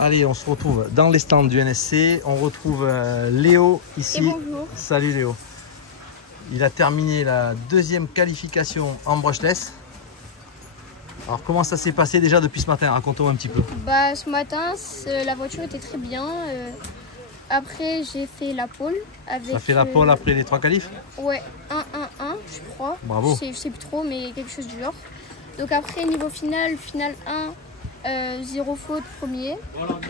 Allez, on se retrouve dans les stands du NSC. On retrouve Léo ici. Et bonjour. Salut Léo. Il a terminé la deuxième qualification en brushless. Alors comment ça s'est passé déjà depuis ce matin? Raconte-moi un petit peu. Bah, ce matin, la voiture était très bien. Après, j'ai fait la pole. Avec, Ça fait la pole après les 3 qualifs? Ouais, 1-1-1, je crois. Bravo. Je sais plus trop, mais quelque chose du genre. Donc après, niveau final 1, 0 faute premier.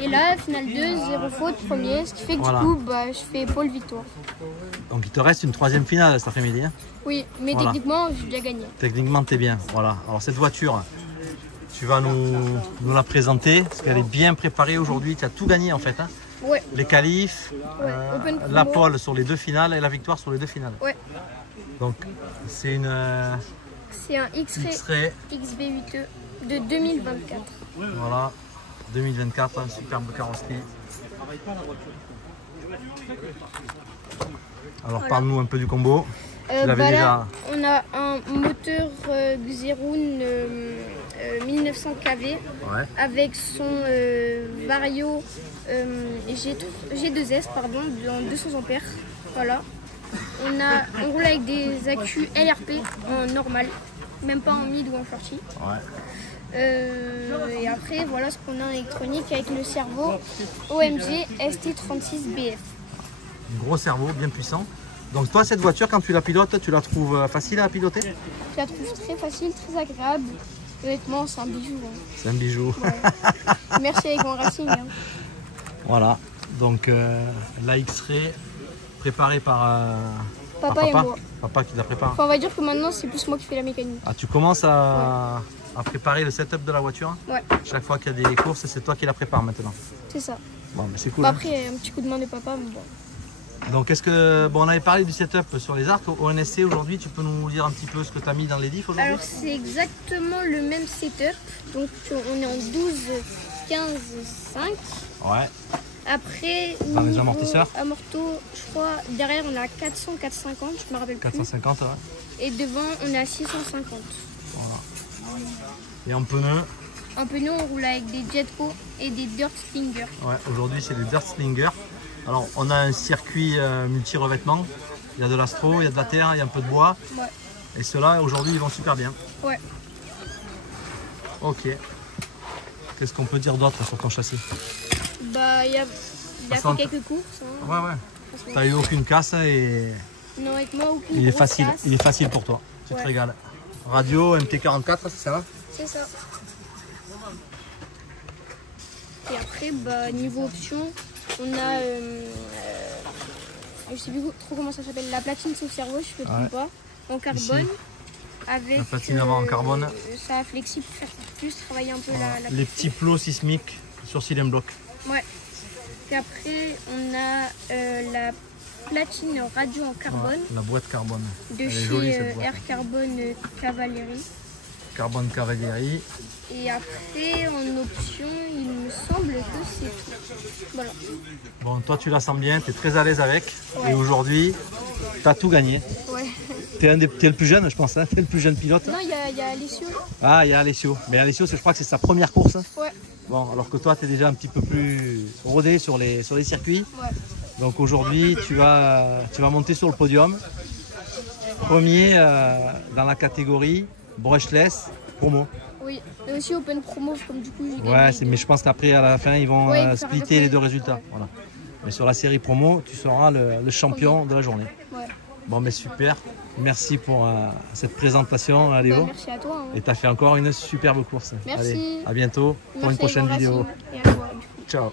Et là, finale 2, 0 faute premier. Ce qui fait que Voilà. du coup, bah, je fais pole victoire. Donc il te reste une 3e finale cet après-midi. Hein? Oui, mais Voilà. techniquement, j'ai déjà gagné. Techniquement, tu es bien. Voilà. Alors cette voiture, tu vas nous la présenter parce qu'elle est bien préparée aujourd'hui. Tu as tout gagné en fait. Hein? Ouais, Les qualifs, open la promo. pole sur les 2 finales et la victoire sur les 2 finales. Ouais, Donc c'est une c'est un X-Ray X-Ray, XB8E de 2024. voilà, 2024, une superbe carrosserie. Alors Voilà. parle-nous un peu du combo. Tu l'avais Bah là, déjà. on a un moteur Xeroon 1900 kV Ouais. avec son Vario G2S pardon, en 200 ampères. Voilà. On roule avec des accus LRP en normal, même pas en mid ou en shorty. Ouais. Et après, voilà ce qu'on a en électronique avec le cerveau OMG ST36BF. Un gros cerveau, bien puissant. Donc toi, cette voiture, quand tu la pilotes, tu la trouves facile à piloter? Je la trouve très facile, très agréable. Honnêtement, c'est un bijou. Hein. C'est un bijou. Ouais. Merci avec mon Racing. Hein. Voilà. Donc la X-Ray préparée par Papa et moi. Papa qui la prépare. Enfin, on va dire que maintenant, c'est plus moi qui fais la mécanique. Ah, tu commences à préparer le setup de la voiture? Ouais, Chaque fois qu'il y a des courses, c'est toi qui la prépares maintenant. c'est ça. Bon, mais c'est cool. Bah, Hein. après, un petit coup de main de papa, mais bon. Donc, est-ce que. Bon, on avait parlé du setup sur les arcs. Au NSC aujourd'hui, tu peux nous dire un petit peu ce que tu as mis dans les diffs aujourd'hui? Alors, c'est exactement le même setup. Donc, on est en 12, 15, 5. Ouais. Après, Dans les niveau amortisseurs amorto, je crois, derrière, on a 400, 450, je me rappelle plus. 450, ouais. Et devant, on a 650. Voilà. Et en pneus, En pneu, on roule avec des Jetco et des Dirt Slinger. ouais, aujourd'hui, c'est des Dirt Slinger. Alors, on a un circuit multi-revêtement. Il y a de l'astro, il y a de la terre, il y a un peu de bois. Ouais. Et ceux-là, aujourd'hui, ils vont super bien. Ouais. Ok. Qu'est-ce qu'on peut dire d'autre sur ton châssis? Bah, il a Ça fait sent- quelques courses. Hein. Ouais, ouais. Franchement. T'as eu aucune casse et Non, avec moi, aucune il est grosse facile. casse. Il est facile pour toi. Tu te Ouais. régales. Radio MT44, c'est ça? C'est ça. Et après, bah, niveau option, on a, je sais plus trop comment ça s'appelle, la platine sous cerveau, je ne me trompe pas, en carbone. Ici. Avec La platine avant en carbone. ça flexible pour faire plus travailler un peu la Les petits plots sismiques sur Silent Block. Ouais. Puis après, on a la platine radio en carbone Ouais, la boîte carbone. de Elle est chez jolie cette boîte. Air Carbone Cavalry. Carbone Cavalieri. Et après, en option, il me semble que c'est tout. Voilà. Bon, toi tu la sens bien, tu es très à l'aise avec. Ouais. Et aujourd'hui, tu as tout gagné. Ouais. T'es le plus jeune, je pense. Hein, t'es le plus jeune pilote. Non, il y a Alessio. Ah, il y a Alessio. Mais Alessio, je crois que c'est sa première course. Ouais. Bon, alors que toi, tu es déjà un petit peu plus rodé sur les circuits. Ouais. Donc aujourd'hui, tu vas monter sur le podium. Premier dans la catégorie brushless promo. Oui. Et aussi Open Promo, comme du coup, j'ai Ouais, gagné. mais je pense qu'après, à la fin, ils vont Ouais, ils vont faire splitter deux les deux fois. résultats. Ouais. Voilà. Mais sur la série promo, tu seras le champion de la journée. Ouais. Bon, mais super. Merci pour cette présentation, Léo. Bah, merci à toi. Hein. Et tu as fait encore une superbe course. Merci. Allez, à bientôt pour une Merci prochaine à Grand vidéo. Racing et à toi, du coup. Ciao.